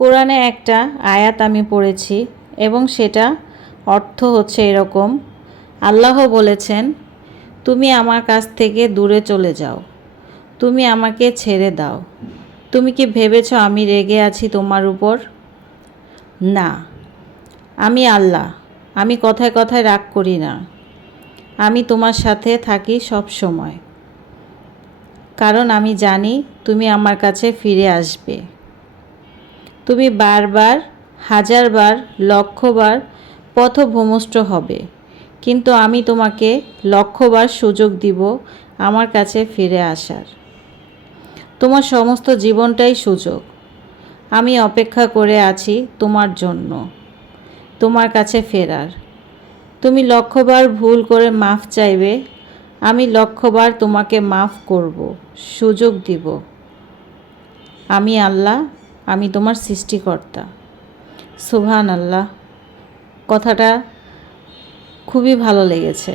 কোরআনে একটা আয়াত আমি পড়েছি এবং সেটা অর্থ হচ্ছে এরকম। আল্লাহ বলেছেন, তুমি আমার কাছ থেকে দূরে চলে যাও, তুমি আমাকে ছেড়ে দাও। তুমি কি ভেবেছ আমি রেগে আছি তোমার উপর? না, আমি আল্লাহ, আমি কথায় কথায় রাগ করি না। আমি তোমার সাথে থাকি সব সময়, কারণ আমি জানি তুমি আমার কাছে ফিরে আসবে। তুমি বারবার, হাজারবার, লক্ষবার পথভ্রষ্ট হবে, কিন্তু আমি তোমাকে লক্ষবার সুযোগ দিব আমার কাছে ফিরে আসার। তোমার সমস্ত জীবনটাই সুযোগ। আমি অপেক্ষা করে আছি তোমার জন্য, তোমার কাছে ফেরার। তুমি লক্ষবার ভুল করে মাফ চাইবে, আমি লক্ষবার তোমাকে মাফ করব, সুযোগ দিব। আমি আল্লাহ, আমি তোমার সৃষ্টিকর্তা। সুবহান আল্লাহ। কথাটা খুবই ভালো লেগেছে।